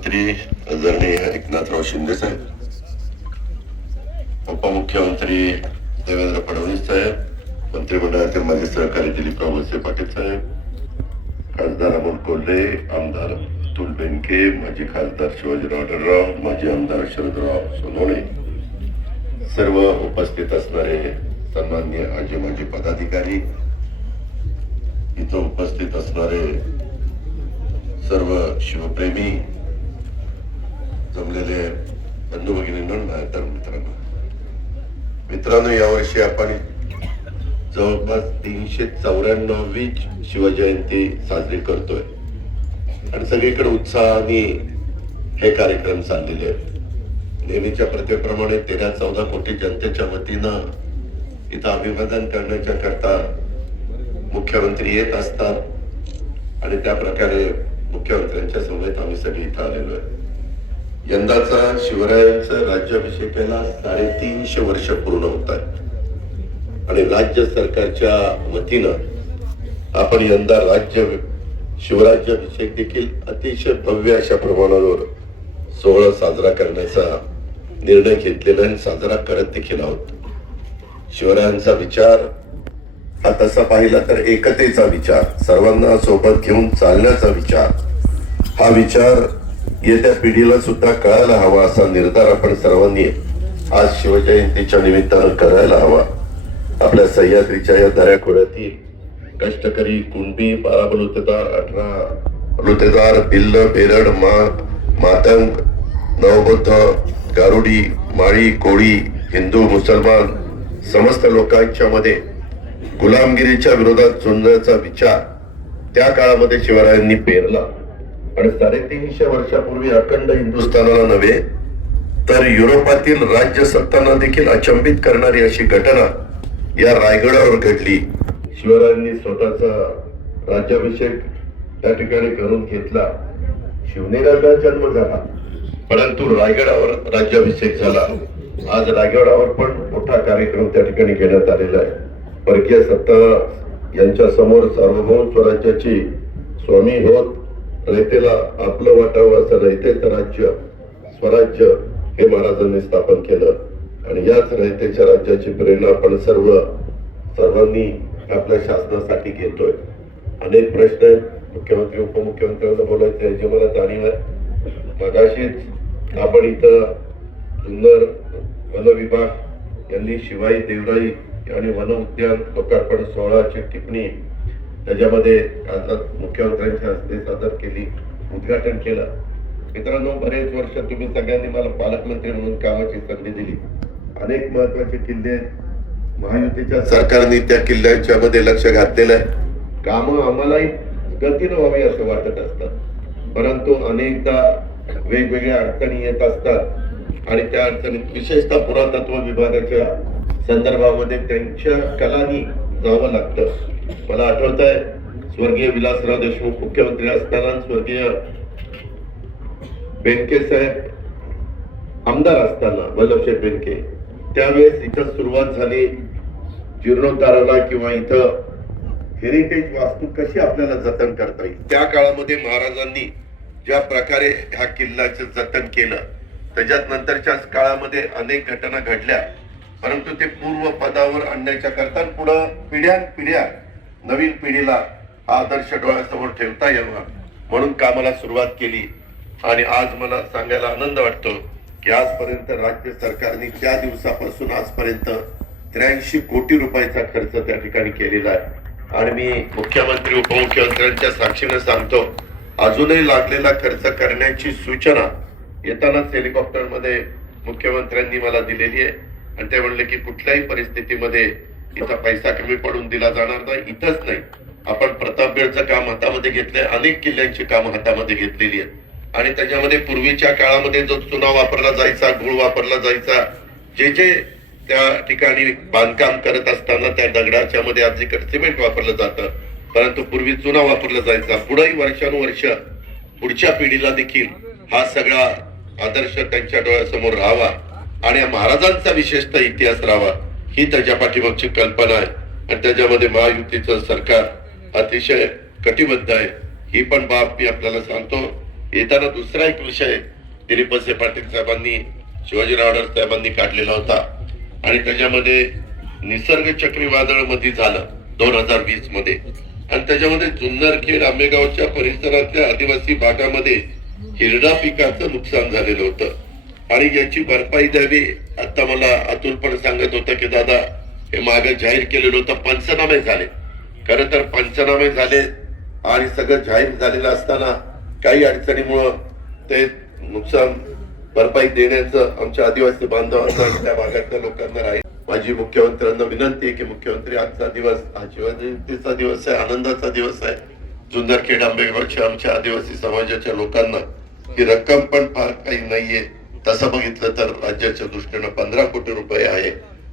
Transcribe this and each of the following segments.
मंत्री आदरणीय एकनाथराव शिंदे साहेब उपमुख्यमंत्री देवेंद्र फडणवीस साहेब मंत्रिमंडळातील माझे सहकारी दिलीप रावसे पाटील साहेब खासदार अमोल कोल्हे आमदार अतुल बेंके माजी खासदार शिवाजीराव डरराव माजी आमदार शरदराव सोनवणे सर्व उपस्थित असणारे सन्मान्य आजी माजी पदाधिकारी इथं उपस्थित असणारे सर्व शिवप्रेमी जमलेले बंधू भगिनींना तर मित्रांनो मित्रांनो यावर्षी आपण जवळपास तीनशे चौऱ्याण्णवी शिवजयंती साजरी करतोय आणि सगळीकडे उत्साहाने हे कार्यक्रम चाललेले आहेत नेहमीच्या प्रथेप्रमाणे तेरा चौदा कोटी जनतेच्या वतीनं इथं अभिवादन करण्याच्या करता मुख्यमंत्री येत असतात आणि त्या प्रकारे मुख्यमंत्र्यांच्या समवेत आम्ही सगळे इथं आलेलो आहे यंदाचा शिवरायांचा राज्याभिषेकाला साडेतीनशे वर्ष पूर्ण होत आहे आणि राज्य सरकारच्या वतीनं आपण यंदा राज्य शिवराज्याभिषेक देखील अतिशय भव्य अशा प्रमाणावर सोहळा साजरा करण्याचा निर्णय घेतलेला आणि साजरा करत देखील आहोत शिवरायांचा विचार हा तसा पाहिला तर एकतेचा विचार सर्वांना सोबत घेऊन चालण्याचा विचार हा विचार येत्या पिढीला सुद्धा कळायला हवा असा निर्धार आपण सर्वांनी आज शिवजयंतीच्या निमित्तानं करायला हवा आपल्या सह्याद्रीच्या या दऱ्याखोऱ्यातील कष्टकरी कुणबी बारा बलुतेदार अठरा बलुतेदार बिल्ल बेरड मा मातंग नवबद्ध गारुडी माळी कोळी हिंदू मुसलमान समस्त लोकांच्या मध्ये गुलामगिरीच्या विरोधात झुंजायचा विचार त्या काळामध्ये शिवरायांनी पेरला आणि साडेतीनशे वर्षापूर्वी अखंड हिंदुस्थानाला नव्हे तर युरोपातील राज्य देखील अचंबित करणारी अशी घटना या रायगडावर घडली शिवरायांनी स्वतःचा राज्याभिषेक त्या ठिकाणी करून घेतला शिवनेरा जन्म झाला परंतु रायगडावर राज्याभिषेक झाला आज रायगडावर पण मोठा कार्यक्रम त्या ठिकाणी घेण्यात आलेला आहे परकीय सत्ता यांच्या समोर सार्वभौम स्वराज्याची स्वामी होत रयतेला आपलं वाटावं असं रयतेचं राज्य स्वराज्य हे महाराजांनी स्थापन केलं आणि याच रहितेच्या राज्याची प्रेरणा आपण सर्व सर्वांनी आपल्या शासनासाठी घेतोय अनेक प्रश्न आहेत मुख्यमंत्री उपमुख्यमंत्र्यांना बोलायचं याची मला जाणीव आहे मगाशीच आपण इथं सुंदर वन विभाग यांनी शिवाई देवराई आणि वन उद्यान लोकार्पण सोहळाची टिप्पणी त्याच्यामध्ये खासदार मुख्यमंत्र्यांच्या हस्ते सादर केली उद्घाटन केलं मित्रांनो बरेच वर्ष तुम्ही सगळ्यांनी मला पालकमंत्री म्हणून कामाची संधी दिली अनेक महत्वाचे किल्ले महायुतीच्या सरकारने त्या किल्ल्याच्या मध्ये लक्ष घातलेलं आहे काम आम्हालाही गतीनं व्हावी असं वाटत असतं परंतु अनेकदा वेगवेगळ्या अडचणी येत असतात आणि त्या अडचणीत विशेषतः पुरातत्व विभागाच्या संदर्भामध्ये त्यांच्या कलानी जावं लागतं मला आठवत आहे स्वर्गीय विलासराव देशमुख मुख्यमंत्री असताना स्वर्गीय बेनके साहेब आमदार असताना वल्लभशेठ बेनके त्यावेळेस इथं सुरुवात झाली जीर्णोद्धाराला किंवा इथं हेरिटेज वास्तू कशी आपल्याला जतन करता येईल त्या काळामध्ये महाराजांनी ज्या प्रकारे ह्या किल्ल्याचं जतन केलं त्याच्यात नंतरच्या काळामध्ये अनेक घटना घडल्या परंतु ते पूर्व पदावर आणण्याच्या करता पुढं पिढ्यान पिढ्या नवीन पिढीला आदर्श डोळ्यासमोर ठेवता यावा म्हणून कामाला सुरुवात केली आणि आज मला सांगायला आनंद वाटतो की आजपर्यंत राज्य सरकारने त्या दिवसापासून आजपर्यंत त्र्याऐंशी कोटी रुपयाचा खर्च त्या ठिकाणी केलेला आहे आणि मी मुख्यमंत्री उपमुख्यमंत्र्यांच्या साक्षीने सांगतो अजूनही लागलेला खर्च करण्याची सूचना येतानाच हेलिकॉप्टरमध्ये मुख्यमंत्र्यांनी मला दिलेली आहे आणि ते म्हणले की कुठल्याही परिस्थितीमध्ये तिचा पैसा कमी पडून दिला जाणार नाही इथंच नाही आपण प्रतापगडचं काम हातामध्ये घेतलंय अनेक किल्ल्यांची काम हातामध्ये घेतलेली आहेत आणि त्याच्यामध्ये पूर्वीच्या काळामध्ये जो चुना वापरला जायचा गुळ वापरला जायचा जे जे त्या ठिकाणी बांधकाम करत असताना त्या दगडाच्या मध्ये आज सिमेंट वापरलं जातं परंतु पूर्वी चुना वापरला जायचा पुढेही वर्षानुवर्ष पुढच्या पिढीला देखील हा सगळा आदर्श त्यांच्या डोळ्यासमोर राहावा आणि महाराजांचा विशेषतः इतिहास राहावा ही त्याच्या पाठीमागची कल्पना आहे आणि त्याच्यामध्ये महायुतीचं सरकार अतिशय कटिबद्ध आहे ही पण बाब मी आपल्याला सांगतो येताना दुसरा एक विषय दिलीपसे पाटील साहेबांनी शिवाजीराव साहेबांनी काढलेला होता आणि त्याच्यामध्ये निसर्ग चक्रीवादळ मध्ये झालं दोन हजार वीस मध्ये आणि त्याच्यामध्ये जुन्नर खेड आंबेगावच्या परिसरातल्या आदिवासी भागामध्ये हिरडा पिकाचं नुकसान झालेलं होतं आणि याची भरपाई द्यावी आता मला अतुल पण सांगत होता की दादा हे मागे जाहीर केलेलं होतं पंचनामे झाले खर तर पंचनामे झाले आणि सगळं जाहीर झालेलं असताना काही अडचणीमुळं ते नुकसान भरपाई देण्याचं आमच्या आदिवासी बांधवांना त्या भागातल्या लोकांना राहील माझी मुख्यमंत्र्यांना विनंती आहे की मुख्यमंत्री आजचा दिवस हा शिवजयंतीचा दिवस आहे आनंदाचा दिवस आहे जुन्नरखेड खेड आमच्या आदिवासी समाजाच्या लोकांना ही रक्कम पण फार काही नाहीये तसं बघितलं तर राज्याच्या दृष्टीनं पंधरा कोटी रुपये आहे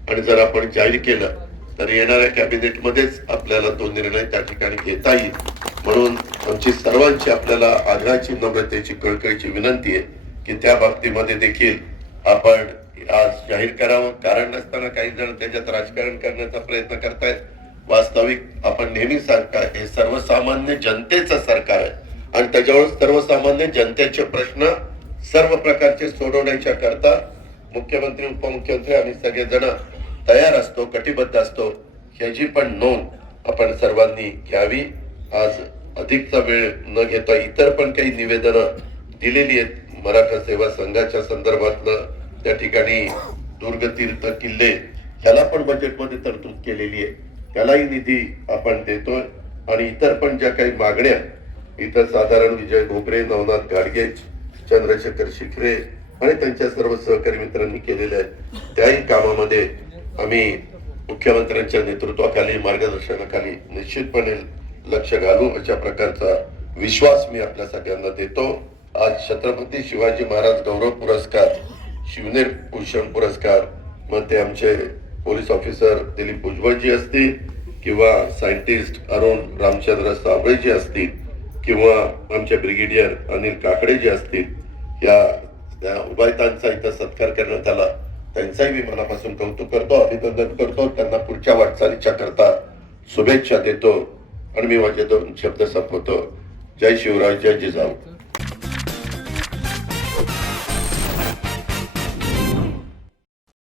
आणि जर आपण जाहीर केलं तर येणाऱ्या कॅबिनेटमध्येच आपल्याला तो निर्णय त्या ठिकाणी घेता येईल म्हणून आमची सर्वांची आपल्याला आग्रहाची नम्रतेची कळकळीची विनंती आहे की त्या बाबतीमध्ये देखील आपण आज जाहीर करावं कारण नसताना काही जण त्याच्यात राजकारण करण्याचा प्रयत्न करतायत वास्तविक आपण नेहमी सरकार हे सर्वसामान्य जनतेचं सरकार आहे आणि त्याच्यावर सर्वसामान्य जनतेचे प्रश्न सर्व प्रकारचे सोडवण्याच्या करता मुख्यमंत्री उपमुख्यमंत्री आम्ही सगळेजण तयार असतो कटिबद्ध असतो ह्याची पण नोंद आपण सर्वांनी घ्यावी आज अधिकचा वेळ न घेता इतर पण काही निवेदन दिलेली आहेत मराठा सेवा संघाच्या संदर्भातलं त्या ठिकाणी दुर्ग तीर्थ किल्ले ह्याला पण बजेटमध्ये तरतूद केलेली आहे त्यालाही निधी आपण देतोय आणि इतर पण ज्या काही मागण्या इतर साधारण विजय घोबरे नवनाथ गाडगे चंद्रशेखर शिखरे आणि त्यांच्या सर्व सहकारी मित्रांनी केलेल्या त्याही कामामध्ये आम्ही मुख्यमंत्र्यांच्या नेतृत्वाखाली मार्गदर्शनाखाली निश्चितपणे लक्ष घालू अशा प्रकारचा विश्वास मी आपल्या सगळ्यांना देतो आज छत्रपती शिवाजी महाराज गौरव पुरस्कार शिवनेर भूषण पुरस्कार मग ते आमचे पोलीस ऑफिसर दिलीप भुजबळजी असतील किंवा सायंटिस्ट अरुण रामचंद्र साबळेजी असतील किंवा आमचे ब्रिगेडियर अनिल काकडे असतील या उभयतांचा इथं सत्कार करण्यात आला त्यांचाही मी मनापासून कौतुक करतो अभिनंदन करतो त्यांना पुढच्या वाटचालीच्या करता शुभेच्छा देतो आणि मी माझे दोन शब्द संपवतो जय शिवराज जय जिजाऊ